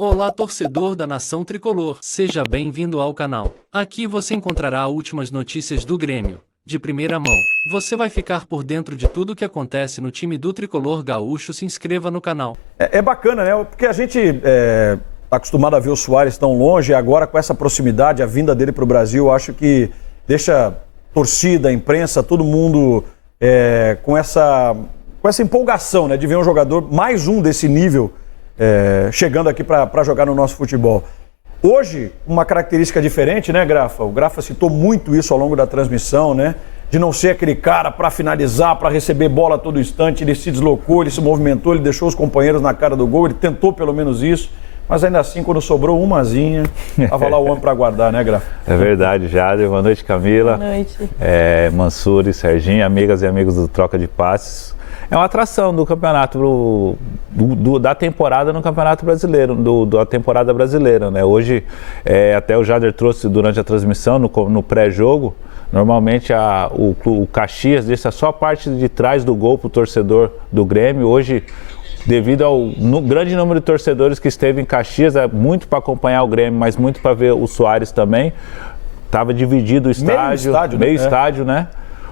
Olá, torcedor da Nação Tricolor, seja bem-vindo ao canal. Aqui você encontrará últimas notícias do Grêmio, de primeira mão. Você vai ficar por dentro de tudo o que acontece no time do Tricolor Gaúcho. Se inscreva no canal. É bacana, né? Porque a gente está acostumado a ver o Soares tão longe e agora com essa proximidade, a vinda dele para o Brasil, acho que deixa torcida, imprensa, todo mundo com essa empolgação, né? De ver um jogador, mais um desse nível, chegando aqui para jogar no nosso futebol. Hoje, uma característica diferente, né, Grafa? O Grafa citou muito isso ao longo da transmissão, né? De não ser aquele cara para finalizar, para receber bola a todo instante. Ele se deslocou, ele se movimentou, ele deixou os companheiros na cara do gol, ele tentou pelo menos isso. Mas ainda assim, quando sobrou umazinha, tava lá o homem para guardar, né, Grafa? É verdade, Jader. Boa noite, Camila. Boa noite. Mansur e Serginho, amigas e amigos do Troca de Passes. É uma atração do campeonato, da temporada no Campeonato Brasileiro, da temporada brasileira, né? Hoje, até o Jader trouxe durante a transmissão, no pré-jogo, normalmente o Caxias deixa só a parte de trás do gol para o torcedor do Grêmio. Hoje, devido ao grande número de torcedores que esteve em Caxias, muito para acompanhar o Grêmio, mas muito para ver o Soares também, estava dividido o estádio, meio estádio, né?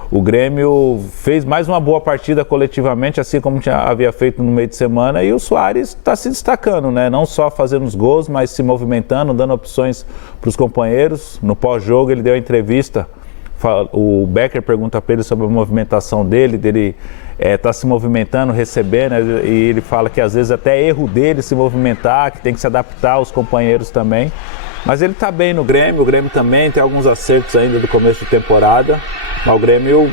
O Grêmio fez mais uma boa partida coletivamente, assim como havia feito no meio de semana, e o Soares está se destacando, né? Não só fazendo os gols, mas se movimentando, dando opções para os companheiros. No pós-jogo ele deu a entrevista, o Becker pergunta para ele sobre a movimentação dele tá se movimentando, recebendo, e ele fala que às vezes até é erro dele se movimentar, que tem que se adaptar aos companheiros também. Mas ele está bem no Grêmio, o Grêmio também tem alguns acertos ainda do começo de temporada, mas o Grêmio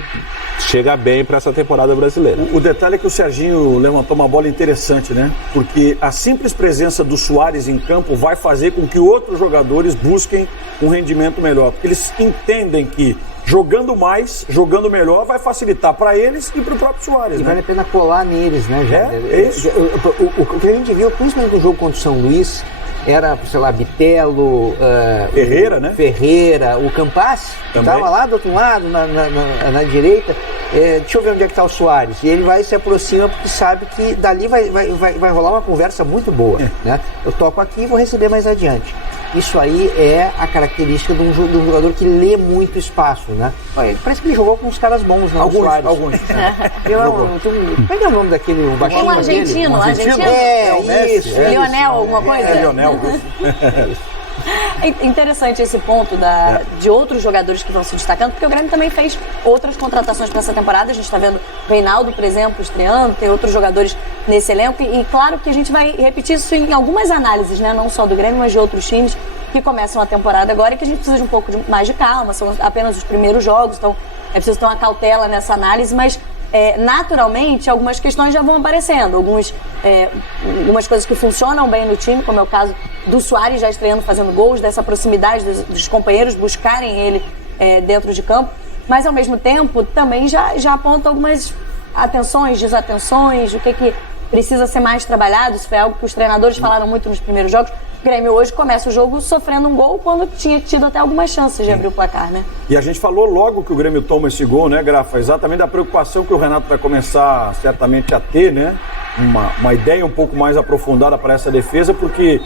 chega bem para essa temporada brasileira. O detalhe é que o Serginho levantou uma bola interessante, né? Porque a simples presença do Soares em campo vai fazer com que outros jogadores busquem um rendimento melhor. Porque eles entendem que jogando mais, jogando melhor, vai facilitar para eles e para o próprio Soares. E vale a pena colar neles, né, Jader? É isso. O que a gente viu, principalmente no jogo contra o São Luís, era, sei lá, Bitelo, Ferreira, né? Ferreira, o Campas, que estava lá do outro lado, na direita. Deixa eu ver onde é que está o Soares. E ele vai se aproxima porque sabe que dali vai rolar uma conversa muito boa. Né? Eu toco aqui e vou receber mais adiante. Isso aí é a característica de um jogador que lê muito espaço, né? Olha, parece que ele jogou com uns caras bons, né? Alguns. Como é que é o nome daquele? O baixinho Um argentino. Isso. Lionel, alguma coisa? Lionel. É interessante esse ponto de outros jogadores que estão se destacando, porque o Grêmio também fez outras contratações para essa temporada. A gente está vendo o Reinaldo, por exemplo, estreando, tem outros jogadores nesse elenco. E claro que a gente vai repetir isso em algumas análises, né? Não só do Grêmio, mas de outros times que começam a temporada agora e que a gente precisa de um pouco mais de calma. São apenas os primeiros jogos, então é preciso ter uma cautela nessa análise, mas naturalmente algumas questões já vão aparecendo, algumas coisas que funcionam bem no time, como é o caso do Soares já estreando, fazendo gols, dessa proximidade dos companheiros buscarem ele dentro de campo, mas ao mesmo tempo também já aponta algumas atenções, desatenções, o que precisa ser mais trabalhado. Isso foi algo que os treinadores falaram muito nos primeiros jogos. O Grêmio hoje começa o jogo sofrendo um gol quando tinha tido até algumas chances de abrir o placar, né? E a gente falou logo que o Grêmio toma esse gol, né, Grafa? Exatamente da preocupação que o Renato vai começar certamente a ter, né? Uma ideia um pouco mais aprofundada para essa defesa, porque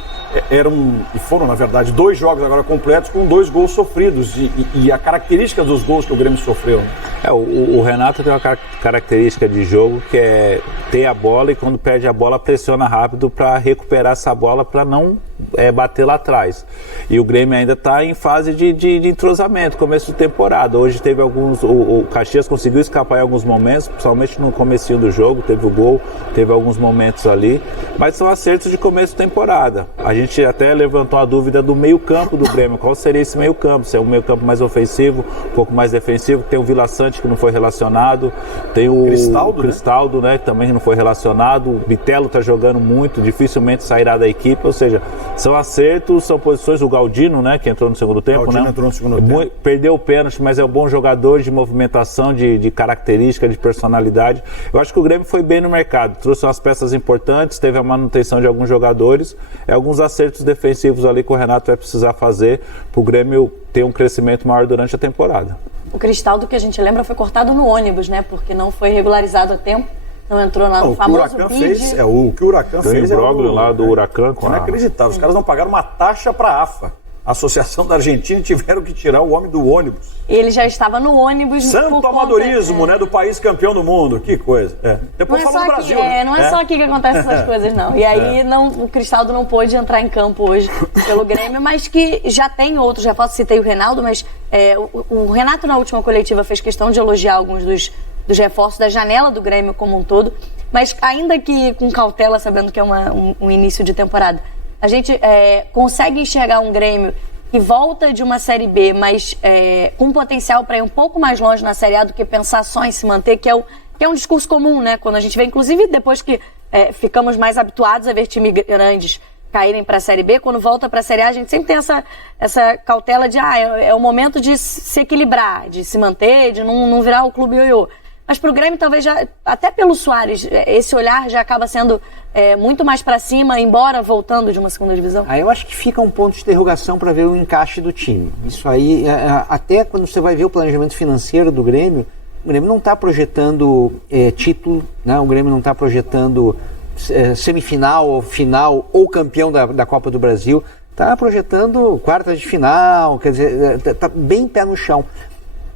foram, na verdade, 2 jogos agora completos com 2 gols sofridos e a característica dos gols que o Grêmio sofreu, né? O Renato tem uma característica de jogo que é ter a bola e quando perde a bola pressiona rápido para recuperar essa bola para não bater lá atrás. E o Grêmio ainda está em fase de entrosamento, começo de temporada. Hoje teve o Caxias conseguiu escapar em alguns momentos, principalmente no comecinho do jogo, teve o gol, teve alguns momentos ali, mas são acertos de começo de temporada. A gente até levantou a dúvida do meio-campo do Grêmio. Qual seria esse meio-campo? Se é um meio-campo mais ofensivo, um pouco mais defensivo. Tem o Vila Sante, que não foi relacionado. Tem o Cristaldo, né? Que também não foi relacionado. O Bitelo está jogando muito, dificilmente sairá da equipe. Ou seja, são acertos, são posições. O Galdino, né? Que entrou no segundo tempo, Galdino entrou no segundo tempo. Perdeu o pênalti, mas é um bom jogador de movimentação, de característica, de personalidade. Eu acho que o Grêmio foi bem no mercado. Trouxe umas peças importantes, teve a manutenção de alguns jogadores. Alguns acertos defensivos ali que o Renato vai precisar fazer para o Grêmio ter um crescimento maior durante a temporada. O Cristaldo, que a gente lembra, foi cortado no ônibus, né? Porque não foi regularizado a tempo. não entrou lá no O que o famoso Huracan bid. fez, o que o Huracan Do fez imbróglio lá do Huracan com a... inacreditável. Os caras não pagaram uma taxa para a AFA. A Associação da Argentina, tiveram que tirar o homem do ônibus. Ele já estava no ônibus. Santo amadorismo, né? Do país campeão do mundo. Que coisa. Depois Não é, fala do só Brasil, aqui, né? não é só aqui que acontecem essas coisas, não. E aí o Cristaldo não pôde entrar em campo hoje pelo Grêmio, mas que já tem outros reforços. Citei o Reinaldo, mas o Renato na última coletiva fez questão de elogiar alguns dos reforços da janela do Grêmio como um todo, mas ainda que com cautela, sabendo que é um início de temporada, a gente consegue enxergar um Grêmio que volta de uma Série B, mas com potencial para ir um pouco mais longe na Série A do que pensar só em se manter, que é um discurso comum, né? Quando a gente vê, inclusive depois que ficamos mais habituados a ver times grandes caírem para a Série B, quando volta para a Série A, a gente sempre tem essa cautela de é o momento de se equilibrar, de se manter, de não virar o clube ioiô. Mas para o Grêmio, talvez já, até pelo Soares, esse olhar já acaba sendo muito mais para cima, embora voltando de uma segunda divisão. Aí eu acho que fica um ponto de interrogação para ver o encaixe do time. Isso aí, até quando você vai ver o planejamento financeiro do Grêmio, o Grêmio não está projetando título, né? O Grêmio não está projetando semifinal, final ou campeão da Copa do Brasil. Está projetando quartas de final, quer dizer, está bem pé no chão.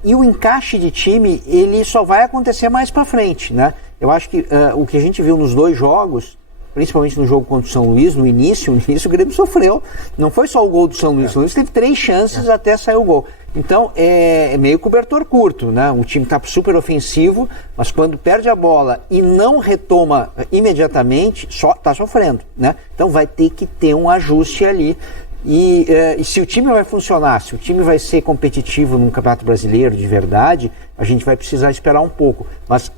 E o encaixe de time, ele só vai acontecer mais pra frente, né? Eu acho que o que a gente viu nos dois jogos, principalmente no jogo contra o São Luís, no início o Grêmio sofreu. Não foi só o gol do São Luís, o São Luís teve 3 chances até sair o gol. Então, é meio cobertor curto, né? O time tá super ofensivo, mas quando perde a bola e não retoma imediatamente, tá sofrendo, né? Então vai ter que ter um ajuste ali. E se o time vai funcionar, se o time vai ser competitivo num Campeonato Brasileiro de verdade, a gente vai precisar esperar um pouco. Mas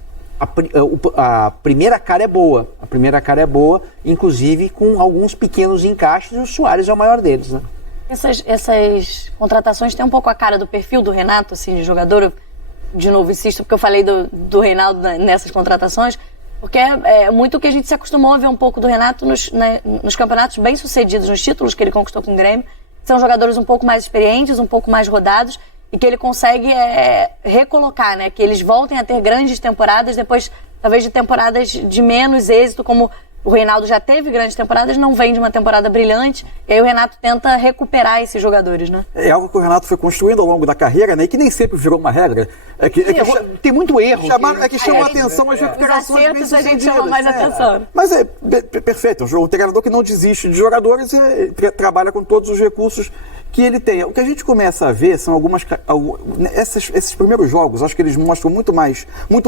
a primeira cara é boa. A primeira cara é boa, inclusive com alguns pequenos encaixes, e o Soares é o maior deles, né? Essas contratações têm um pouco a cara do perfil do Renato, assim, de jogador. Eu, de novo, insisto, porque eu falei do Reinaldo nessas contratações, porque é muito o que a gente se acostumou a ver um pouco do Renato nos campeonatos bem-sucedidos, nos títulos que ele conquistou com o Grêmio. São jogadores um pouco mais experientes, um pouco mais rodados, e que ele consegue recolocar, né? Que eles voltem a ter grandes temporadas, depois, talvez, de temporadas de menos êxito, como o Reinaldo já teve grandes temporadas, não vem de uma temporada brilhante, e aí o Renato tenta recuperar esses jogadores, né? É algo que o Renato foi construindo ao longo da carreira, né? E que nem sempre virou uma regra. Tem muito erro. Que chama a atenção as recuperações bem sucedidas. A gente chama mais atenção. Mas perfeito, um treinador que não desiste de jogadores e trabalha com todos os recursos que ele tem. O que a gente começa a ver são esses primeiros jogos, acho que eles mostram muito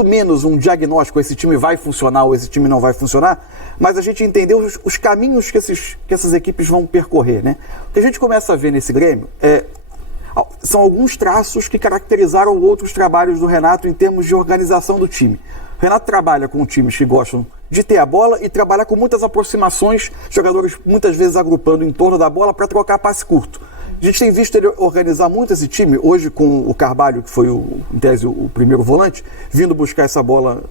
menos um diagnóstico, esse time vai funcionar ou esse time não vai funcionar, mas a gente entendeu os caminhos que essas equipes vão percorrer, né? O que a gente começa a ver nesse Grêmio são alguns traços que caracterizaram outros trabalhos do Renato em termos de organização do time. O Renato trabalha com times que gostam de ter a bola e trabalha com muitas aproximações, jogadores muitas vezes agrupando em torno da bola para trocar passe curto. A gente tem visto ele organizar muito esse time, hoje com o Carvalho, que foi, em tese, o primeiro volante, vindo buscar essa bola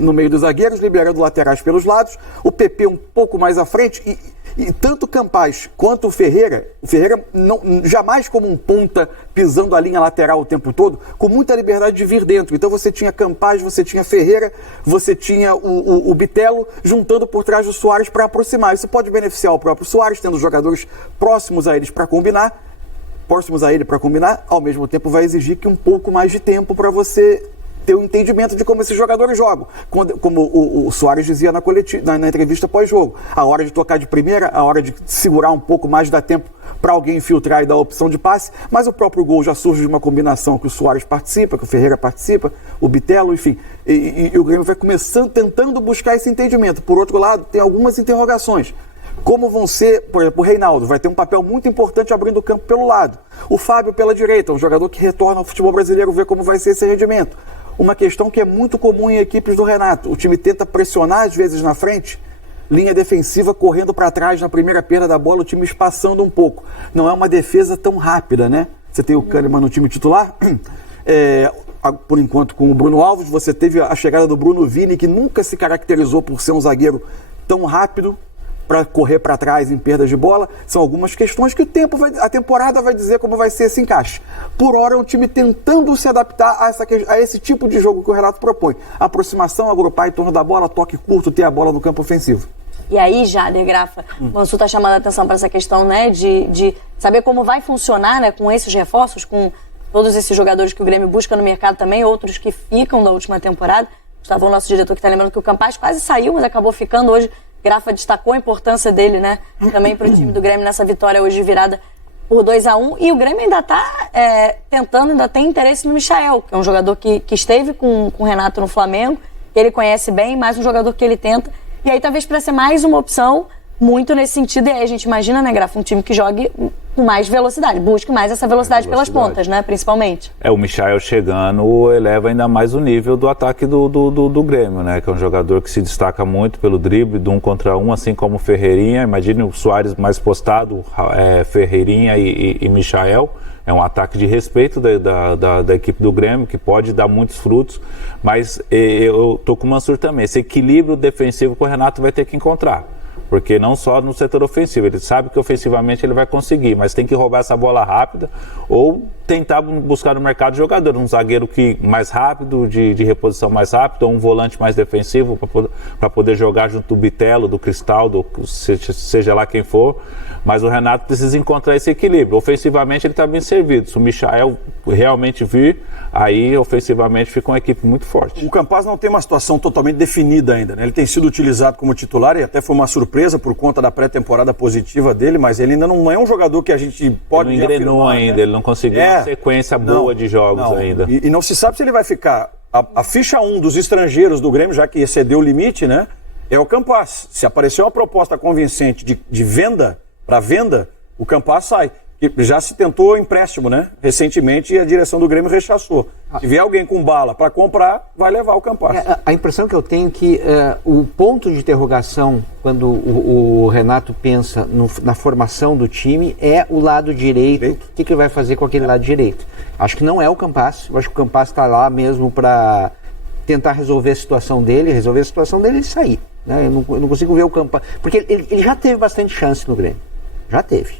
no meio dos zagueiros, liberando laterais pelos lados, o PP um pouco mais à frente, e tanto o Campaz quanto o Ferreira jamais como um ponta pisando a linha lateral o tempo todo, com muita liberdade de vir dentro. Então você tinha Campaz, você tinha Ferreira, você tinha o Bitelo juntando por trás do Soares para aproximar. Isso pode beneficiar o próprio Soares, tendo jogadores próximos a ele para combinar, ao mesmo tempo vai exigir que um pouco mais de tempo para você ter um entendimento de como esses jogadores jogam. Como o Soares dizia na entrevista pós-jogo, a hora de tocar de primeira, a hora de segurar um pouco mais, dá tempo para alguém infiltrar e dar a opção de passe, mas o próprio gol já surge de uma combinação que o Soares participa, que o Ferreira participa, o Bitelo, enfim, e o Grêmio vai tentando buscar esse entendimento. Por outro lado, tem algumas interrogações. Como vão ser, por exemplo, o Reinaldo vai ter um papel muito importante abrindo o campo pelo lado. O Fábio pela direita, um jogador que retorna ao futebol brasileiro, ver como vai ser esse rendimento. Uma questão que é muito comum em equipes do Renato. O time tenta pressionar às vezes na frente, linha defensiva correndo para trás na primeira perda da bola, o time espaçando um pouco. Não é uma defesa tão rápida, né? Você tem o Kahneman no time titular, por enquanto com o Bruno Alves, você teve a chegada do Bruno Vini, que nunca se caracterizou por ser um zagueiro tão rápido, para correr para trás em perdas de bola. São algumas questões que a temporada vai dizer como vai ser esse encaixe. Por hora, é um time tentando se adaptar a esse tipo de jogo que o Renato propõe. Aproximação, agrupar em torno da bola, toque curto, ter a bola no campo ofensivo. E aí, Jader, Grafa, o Mansur está chamando a atenção para essa questão, né, de saber como vai funcionar, né, com esses reforços, com todos esses jogadores que o Grêmio busca no mercado também, outros que ficam da última temporada. Gustavo, o nosso diretor, que está lembrando que o Campaz quase saiu, mas acabou ficando hoje. Grafa destacou a importância dele, né, também para o time do Grêmio nessa vitória hoje virada por 2-1. E o Grêmio ainda está tentando, ainda tem interesse no Michael, que é um jogador que esteve com o Renato no Flamengo, que ele conhece bem, mais um jogador que ele tenta. E aí talvez para ser mais uma opção, muito nesse sentido, e aí a gente imagina, né, Grafa, um time que jogue com mais velocidade, busque mais essa velocidade pelas pontas, né, principalmente. O Michael chegando eleva ainda mais o nível do ataque do Grêmio, né, que é um jogador que se destaca muito pelo drible, do 1 contra 1, assim como o Ferreirinha. Imagine o Soares mais postado, Ferreirinha e Michael. É um ataque de respeito da equipe do Grêmio, que pode dar muitos frutos, mas eu tô com o Mansur também. Esse equilíbrio defensivo que o Renato vai ter que encontrar, porque não só no setor ofensivo, ele sabe que ofensivamente ele vai conseguir, mas tem que roubar essa bola rápida ou tentar buscar no mercado jogador, um zagueiro mais rápido, de reposição mais rápida, ou um volante mais defensivo para poder jogar junto do Bitelo, do Cristal, seja lá quem for. Mas o Renato precisa encontrar esse equilíbrio. Ofensivamente ele está bem servido. Se o Michael realmente vir, aí ofensivamente fica uma equipe muito forte. O Campaz não tem uma situação totalmente definida ainda, né? Ele tem sido utilizado como titular e até foi uma surpresa por conta da pré-temporada positiva dele, mas ele ainda não é um jogador que a gente pode ele não engrenou afirmar, ainda, né? Ele não conseguiu uma sequência boa de jogos ainda. E não se sabe se ele vai ficar. A ficha 1 dos estrangeiros do Grêmio, já que excedeu o limite, né? É o Campaz. Se aparecer uma proposta convincente de venda, para venda, o Campaz sai. Já se tentou empréstimo, né? Recentemente, e a direção do Grêmio rechaçou. Se vier alguém com bala para comprar, vai levar o Campaz. A impressão que eu tenho é que o ponto de interrogação, quando o Renato pensa na formação do time, é o lado direito. O que ele vai fazer com aquele lado direito? Acho que não é o Campaz. Eu acho que o Campaz está lá mesmo para tentar resolver a situação dele e sair. Né? Eu não consigo ver o Campaz. Porque ele já teve bastante chance no Grêmio.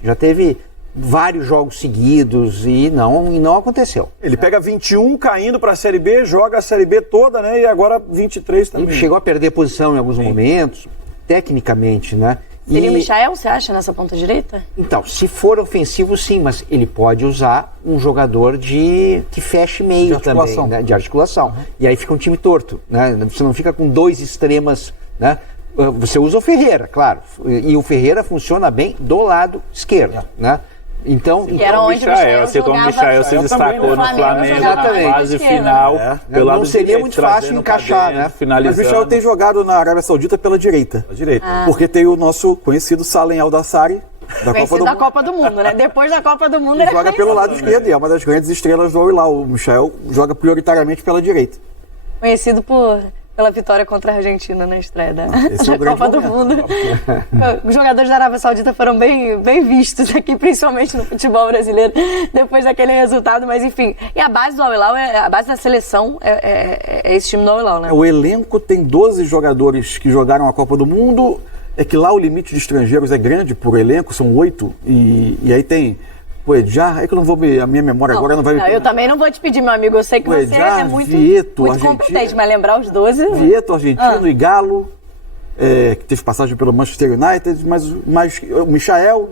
Já teve vários jogos seguidos e não aconteceu. Ele pega 21 caindo para a Série B, joga a Série B toda, né? E agora 23 também. Ele chegou a perder posição em alguns momentos, tecnicamente, né? Seria o Michael, você acha, nessa ponta direita? Então, se for ofensivo, sim, mas ele pode usar um jogador que feche meio também, né? De articulação. Uhum. E aí fica um time torto, né? Você não fica com dois extremas, né? Você usa o Ferreira, claro, e o Ferreira funciona bem do lado esquerdo, né? Então, era onde o Michael se destacou no Flamengo na fase final. Não seria muito fácil encaixar, né? Mas o Michael tem jogado na Arábia Saudita pela direita. Porque tem o nosso conhecido Salem Al-Dassari, da Copa do Mundo, né? Depois da Copa do Mundo ele joga pelo lado esquerdo e é uma das grandes estrelas do Al-Hilal. O Michael joga prioritariamente pela direita. Conhecido pela vitória contra a Argentina na estreia da Copa do Mundo. Os jogadores da Arábia Saudita foram bem vistos aqui, principalmente no futebol brasileiro, depois daquele resultado, mas enfim. E a base do Al-Hilal, a base da seleção é esse time do Al-Hilal, né? O elenco tem 12 jogadores que jogaram a Copa do Mundo, é que lá o limite de estrangeiros é grande por elenco, são 8, e aí tem... O Edjar, é que eu não vou a minha memória agora não vai me... Eu também não vou te pedir, meu amigo, eu sei que você é muito competente, mas lembrar os 12... Vieto, argentino, e Galo, que teve passagem pelo Manchester United, mas o Michael,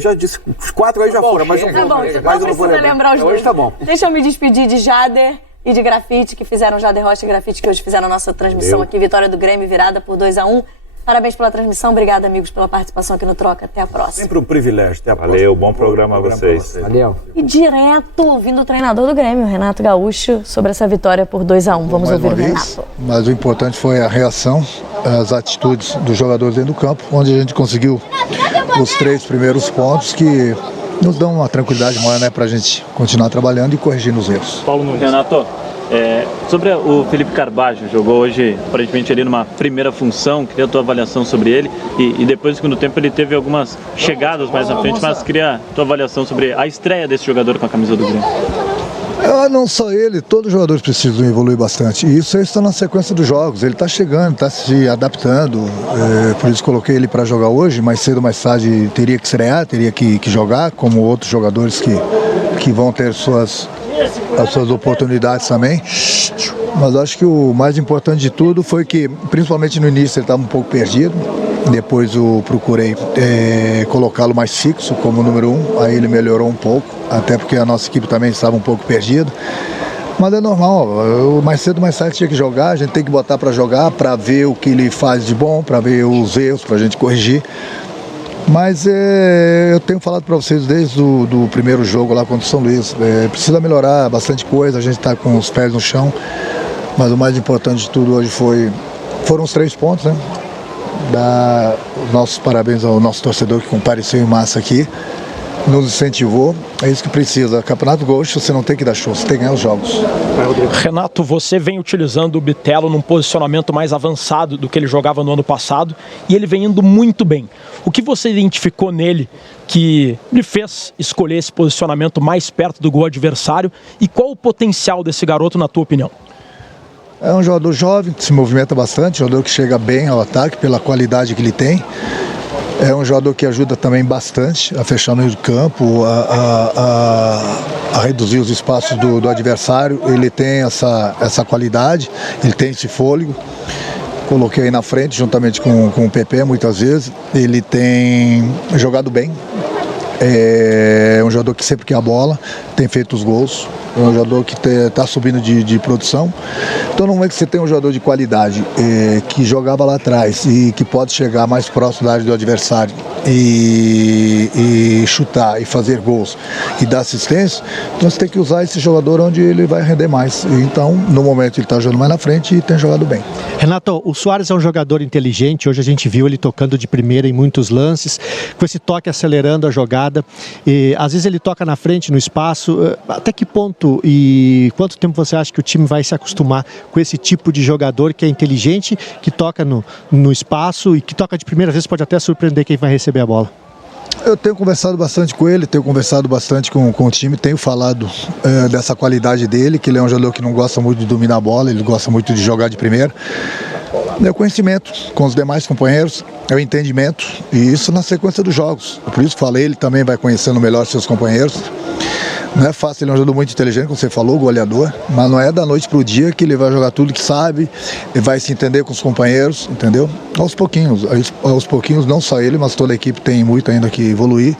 já disse, os 4 aí já foram, mas eu não precisa lembrar os 12. Hoje tá bom. Deixa eu me despedir de Jader e de Grafite, que fizeram Jader Rocha e Grafite, que hoje fizeram a nossa transmissão aqui, vitória do Grêmio, virada por 2-1. Parabéns pela transmissão, obrigado, amigos, pela participação aqui no Troca. Até a próxima. Sempre um privilégio. Até a próxima. Valeu, bom programa a vocês. Valeu. E direto ouvindo o treinador do Grêmio, Renato Gaúcho, sobre essa vitória por 2-1. Vamos ouvir o Renato. Mas o importante foi a reação, as atitudes dos jogadores dentro do campo, onde a gente conseguiu os 3 primeiros pontos que nos dão uma tranquilidade maior, né, para a gente continuar trabalhando e corrigindo os erros. Paulo Nunes. Renato, sobre o Felipe Carbajo, jogou hoje aparentemente ali numa primeira função, queria a tua avaliação sobre ele e depois do segundo tempo ele teve algumas chegadas mais na frente, mas queria a tua avaliação sobre a estreia desse jogador com a camisa do Grêmio. Não só ele, todos os jogadores precisam evoluir bastante. E isso está na sequência dos jogos. Ele está chegando, está se adaptando. Por isso coloquei ele para jogar hoje. Mais cedo ou mais tarde teria que estrear, teria que jogar, como outros jogadores que vão ter as suas oportunidades também. Mas acho que o mais importante de tudo foi que, principalmente no início, ele estava um pouco perdido. Depois eu procurei colocá-lo mais fixo como número 1, aí ele melhorou um pouco, até porque a nossa equipe também estava um pouco perdida. Mas é normal, mais cedo ou mais tarde tinha que jogar, a gente tem que botar para jogar, para ver o que ele faz de bom, para ver os erros, para a gente corrigir. Mas eu tenho falado para vocês desde o primeiro jogo lá contra o São Luís, precisa melhorar bastante coisa, a gente está com os pés no chão, mas o mais importante de tudo hoje foram os 3 pontos, né? Dar os nossos parabéns ao nosso torcedor que compareceu em massa aqui, nos incentivou, é isso que precisa. Campeonato Gaúcho você não tem que dar show, você tem que ganhar os jogos. Renato, você vem utilizando o Bitelo num posicionamento mais avançado do que ele jogava no ano passado e ele vem indo muito bem. O que você identificou nele que lhe fez escolher esse posicionamento mais perto do gol adversário e qual o potencial desse garoto na tua opinião? É um jogador jovem, que se movimenta bastante, jogador que chega bem ao ataque pela qualidade que ele tem. É um jogador que ajuda também bastante a fechar o meio do campo, a reduzir os espaços do adversário. Ele tem essa qualidade, ele tem esse fôlego. Coloquei aí na frente, juntamente com o PP, muitas vezes. Ele tem jogado bem. É um jogador que sempre quer a bola, tem feito os gols. É um jogador que está subindo de produção. Então, no momento que você tem um jogador de qualidade que jogava lá atrás e que pode chegar mais próximo da área do adversário e chutar e fazer gols e dar assistência, então você tem que usar esse jogador onde ele vai render mais. Então, no momento ele está jogando mais na frente e tem jogado bem. Renato, o Soares é um jogador inteligente. Hoje a gente viu ele tocando de primeira em muitos lances, com esse toque acelerando a jogada. E, às vezes ele toca na frente, no espaço. Até que ponto e quanto tempo você acha que o time vai se acostumar com esse tipo de jogador que é inteligente, que toca no espaço e que toca de primeira, às vezes pode até surpreender quem vai receber a bola? Eu tenho conversado bastante com ele, tenho conversado bastante com o time, tenho falado dessa qualidade dele, que ele é um jogador que não gosta muito de dominar a bola, ele gosta muito de jogar de primeira. É o conhecimento com os demais companheiros, é o entendimento, e isso na sequência dos jogos. Por isso que falei, ele também vai conhecendo melhor seus companheiros. Não é fácil, ele é um jogador muito inteligente, como você falou, goleador, mas não é da noite para o dia que ele vai jogar tudo que sabe, ele vai se entender com os companheiros, entendeu? Aos pouquinhos, não só ele, mas toda a equipe tem muito ainda que evoluir.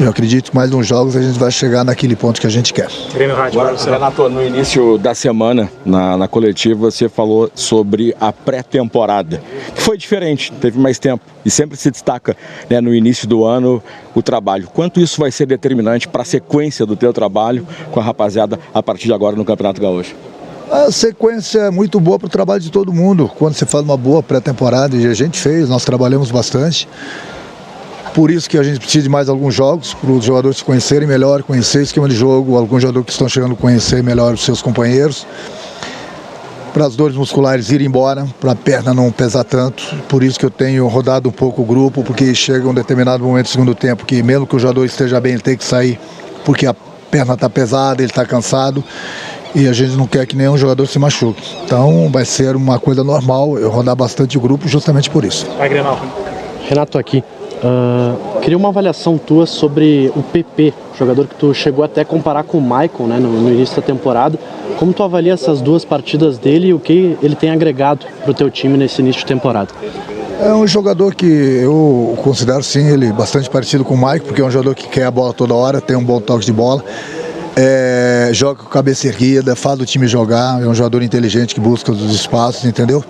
Eu acredito que mais uns jogos a gente vai chegar naquele ponto que a gente quer. Agora, Renato, no início da semana, na coletiva, você falou sobre a pré-temporada. Foi diferente, teve mais tempo e sempre se destaca, né, no início do ano o trabalho. Quanto isso vai ser determinante para a sequência do teu trabalho com a rapaziada a partir de agora no Campeonato Gaúcho? A sequência é muito boa para o trabalho de todo mundo. Quando você faz uma boa pré-temporada, e a gente fez, nós trabalhamos bastante. Por isso que a gente precisa de mais alguns jogos, para os jogadores se conhecerem melhor, conhecer o esquema de jogo, alguns jogadores que estão chegando a conhecer melhor os seus companheiros, para as dores musculares irem embora, para a perna não pesar tanto. Por isso que eu tenho rodado um pouco o grupo, porque chega um determinado momento do segundo tempo que mesmo que o jogador esteja bem, ele tem que sair, porque a perna está pesada, ele está cansado, e a gente não quer que nenhum jogador se machuque. Então vai ser uma coisa normal eu rodar bastante o grupo justamente por isso. Vai, Grenal. Renato aqui. Queria uma avaliação tua sobre o PP, jogador que tu chegou até a comparar com o Michael, né, no início da temporada. Como tu avalia essas duas partidas dele e o que ele tem agregado para o teu time nesse início de temporada? É um jogador que eu considero sim ele bastante parecido com o Michael, porque é um jogador que quer a bola toda hora, tem um bom toque de bola. Joga com a cabeça erguida, faz o time jogar, é um jogador inteligente que busca os espaços, entendeu?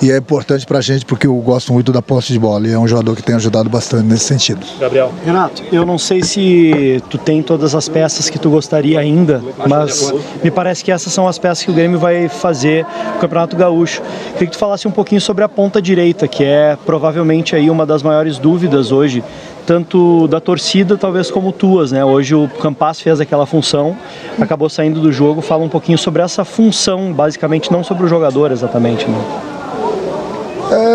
E é importante pra gente porque eu gosto muito da posse de bola e é um jogador que tem ajudado bastante nesse sentido. Gabriel. Renato, eu não sei se tu tem todas as peças que tu gostaria ainda, mas me parece que essas são as peças que o Grêmio vai fazer no Campeonato Gaúcho. Queria que tu falasse um pouquinho sobre a ponta direita, que é provavelmente aí uma das maiores dúvidas hoje, tanto da torcida, talvez como tuas, né? Hoje o Campas fez aquela função, acabou saindo do jogo. Fala um pouquinho sobre essa função, basicamente, não sobre o jogador exatamente, né?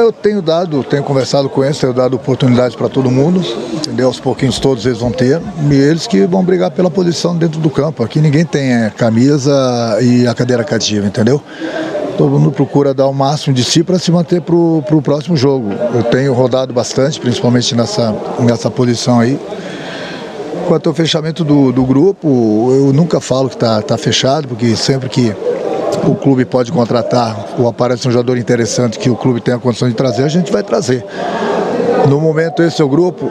eu tenho conversado com eles, tenho dado oportunidades para todo mundo, entendeu? Aos pouquinhos todos eles vão ter, e eles que vão brigar pela posição dentro do campo. Aqui ninguém tem camisa e a cadeira cativa, entendeu? Todo mundo procura dar o máximo de si para se manter para o próximo jogo. Eu tenho rodado bastante, principalmente nessa posição aí. Quanto ao fechamento do grupo, eu nunca falo que está fechado, porque sempre que o clube pode contratar ou aparece um jogador interessante que o clube tem a condição de trazer, a gente vai trazer. No momento esse é o grupo,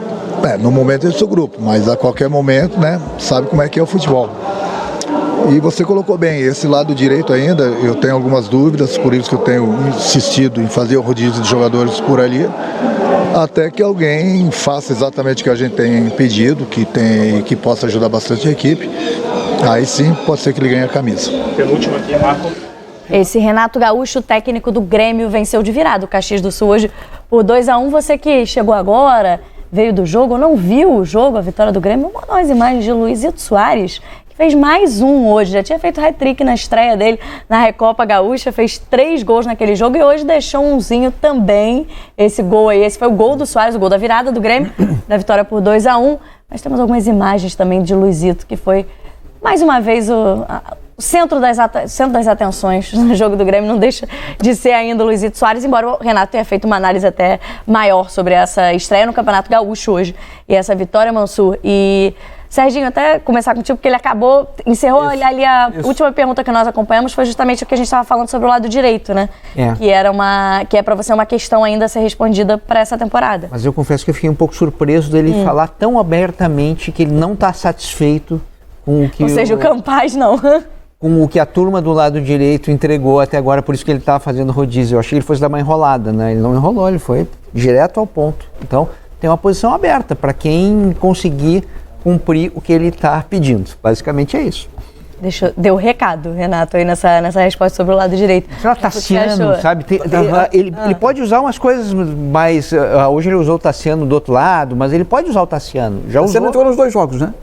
mas a qualquer momento, né, sabe como é que é o futebol. E você colocou bem, esse lado direito ainda, eu tenho algumas dúvidas, por isso que eu tenho insistido em fazer o rodízio de jogadores por ali, até que alguém faça exatamente o que a gente tem pedido, que possa ajudar bastante a equipe. Aí sim, pode ser que ele ganhe a camisa. Penúltimo aqui, Marco. Esse Renato Gaúcho, técnico do Grêmio, venceu de virada o Caxias do Sul hoje por 2-1. Você que chegou agora, veio do jogo, não viu o jogo, a vitória do Grêmio, mandou as imagens de Luizito Soares, que fez mais um hoje. Já tinha feito hat-trick na estreia dele na Recopa Gaúcha, fez 3 gols naquele jogo e hoje deixou umzinho também. Esse gol aí, esse foi o gol do Soares, o gol da virada do Grêmio, da vitória por 2-1. Mas temos algumas imagens também de Luizito, que foi mais uma vez o centro das atenções no jogo do Grêmio. Não deixa de ser ainda o Luizito Soares, embora o Renato tenha feito uma análise até maior sobre essa estreia no Campeonato Gaúcho hoje e essa vitória, Mansur. E Serginho, até começar contigo, porque ele encerrou ali a última pergunta que nós acompanhamos, foi justamente o que a gente estava falando sobre o lado direito, né? Que é para você uma questão ainda a ser respondida para essa temporada. Mas eu confesso que eu fiquei um pouco surpreso dele falar tão abertamente que ele não está satisfeito com o que... Ou seja, o Campaz não. Com o que a turma do lado direito entregou até agora, por isso que ele estava fazendo rodízio. Eu achei que ele fosse dar uma enrolada, né? Ele não enrolou, ele foi direto ao ponto. Então, tem uma posição aberta para quem conseguir cumprir o que ele está pedindo. Basicamente é isso. Deu recado, Renato, aí nessa resposta sobre o lado direito. O Tassiano, sabe? Ele pode usar umas coisas mais... hoje ele usou o Tassiano do outro lado, mas ele pode usar o Tassiano. Tassiano entrou nos 2 jogos, né?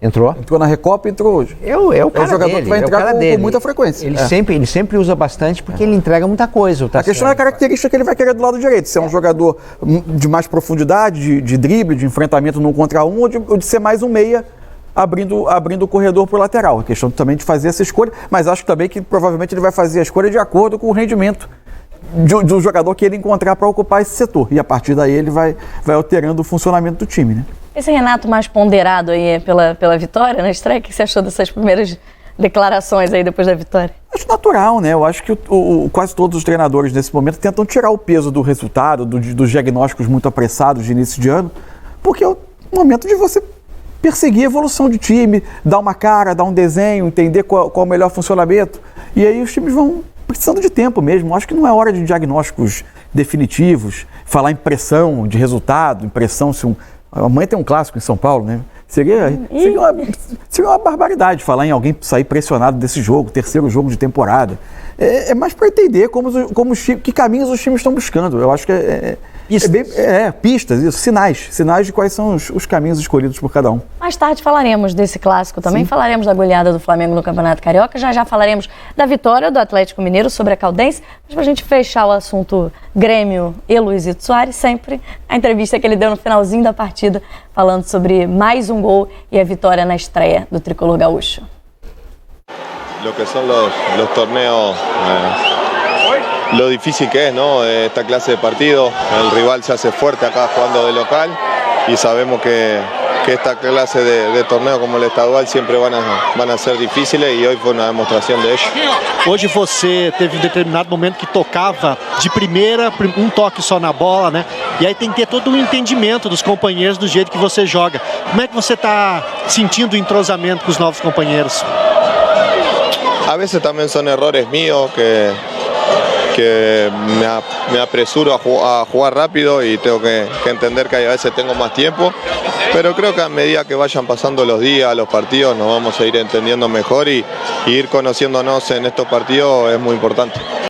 Entrou? Entrou na Recopa e entrou hoje. É o cara jogador dele, que vai entrar com muita frequência. Ele sempre usa bastante porque ele entrega muita coisa. A questão é a característica que ele vai querer do lado direito. Se é um jogador de mais profundidade, de drible, de enfrentamento no 1 contra 1, ou de ser mais um meia, abrindo o corredor para o lateral. A questão também de fazer essa escolha, mas acho também que provavelmente ele vai fazer a escolha de acordo com o rendimento do jogador que ele encontrar para ocupar esse setor. E a partir daí ele vai alterando o funcionamento do time, né? Esse Renato mais ponderado aí pela vitória na estreia, o que você achou dessas primeiras declarações aí depois da vitória? Acho natural, né? Eu acho que quase todos os treinadores nesse momento tentam tirar o peso do resultado, dos diagnósticos muito apressados de início de ano, porque é o momento de você perseguir a evolução de time, dar uma cara, dar um desenho, entender qual o melhor funcionamento. E aí os times vão precisando de tempo mesmo. Acho que não é hora de diagnósticos definitivos, falar em pressão de resultado, impressão se amanhã tem um clássico em São Paulo, né? Seria uma barbaridade falar em alguém sair pressionado desse jogo, 3º jogo de temporada. É mais para entender que caminhos os times estão buscando. Eu acho que pistas, sinais de quais são os caminhos escolhidos por cada um. Mais tarde falaremos desse clássico também, falaremos da goleada do Flamengo no Campeonato Carioca, já falaremos da vitória do Atlético Mineiro sobre a Caldense, mas pra gente fechar o assunto Grêmio e Luizito Soares, sempre a entrevista que ele deu no finalzinho da partida, falando sobre mais um gol e a vitória na estreia do Tricolor Gaúcho. Lo que son los torneos, lo difícil que es, ¿no? Esta clase de partido, el rival se hace fuerte acá jugando de local y sabemos que esta clase de torneo como el estadual siempre van a ser difíciles y hoy fue una demostración de ello. Hoje você teve um determinado momento que tocava de primeira, um toque só na bola, né? E aí tem que ter todo um entendimento dos companheiros do jeito que você joga. Como é que você está sentindo o entrosamento com os novos companheiros? A veces también son errores míos que me apresuro a jugar rápido y tengo que entender que a veces tengo más tiempo, pero creo que a medida que vayan pasando los días, los partidos, nos vamos a ir entendiendo mejor y ir conociéndonos en estos partidos es muy importante.